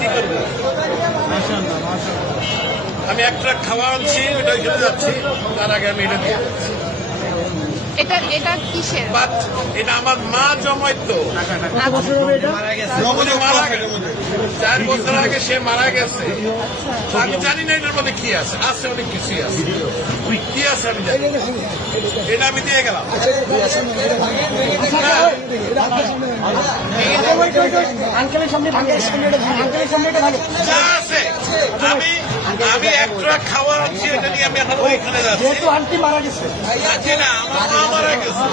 কি করব আমি এক ট্রাক খাওয়া আনছি ওটা ওইখানে যাচ্ছি। তার আগে আমি এটা দিয়ে। এটা এটা কিসের? বাট এটা আমার মা জমাইতো। উনি মারা গেছে চার বছর আগে সে মারা গেছে। আমি জানি না এটার মধ্যে কি আছে আছে অনেক কিছুই আছে। কি আছে আমি জানি এটা আমি দিয়ে গেলাম। এটা আমি খাওয়া এটা নিয়ে আমি এখন ওইখানে যাচ্ছি যেহেতু আন্টি মারা গেছে যাচ্ছি না আমার মা মারা গেছে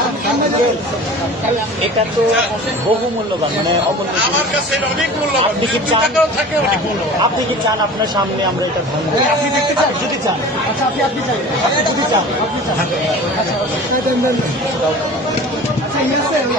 এটা তো বহু মূল্যবান মানে অমূল্য আমার কাছে অনেক মূল্যবান আপনি কি চান? থাকে অনেক মূল্যবান আপনি কি চান আপনার সামনে আমরা এটা ভাঙবো আপনি দেখতে চান যদি চান আচ্ছা আপনি আপনি চান আপনি যদি চান আপনি চান আচ্ছা আচ্ছা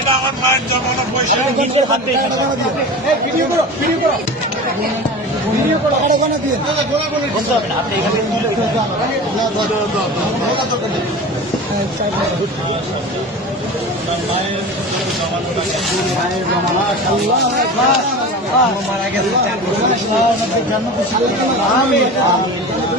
এটা আমার মায়ের জন্মানো পয়সা নিজের হাতে ভিডিও করো ভিডিও করো ভিডিও করো আরে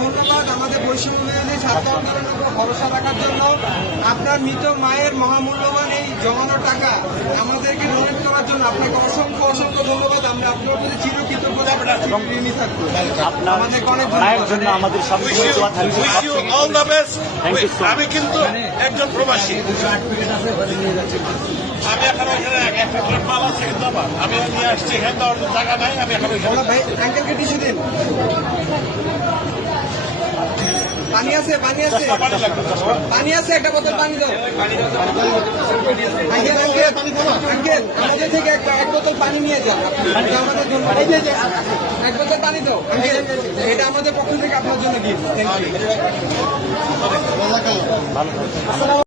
ধন্যবাদ আমাদের বৈষম্য বিরোধী ছাত্র আন্দোলনের উপর ভরসা রাখার জন্য। আপনার মৃত মায়ের মহামূল্যবান এই জমানো টাকা আমাদেরকে ডোনেট করার জন্য আপনাকে অসংখ্য অসংখ্য ধন্যবাদ। আমরা আপনার প্রতি চিরকৃতজ্ঞ এবং ঋণী থাকব আমাদেরকে অনেক ধন্যবাদ. আমি কিন্তু একজন প্রবাসী। আমি এখন একটা মাল আছে কিন্তু আমার আমি নিয়ে আসছি এখানে জায়গা নাই আমি এখন ওইখানে ভাই আঙ্কেলকে দিন। পানি আছে পানি আছে। পানি আছে, একটা বোতল পানি দাও। আঙ্কেল আঙ্কেল আমাদের থেকে এক বোতল পানি নিয়ে যাও আমাদের এক বোতল পানি দাও। এটা আমাদের পক্ষ থেকে আপনার জন্য গিফট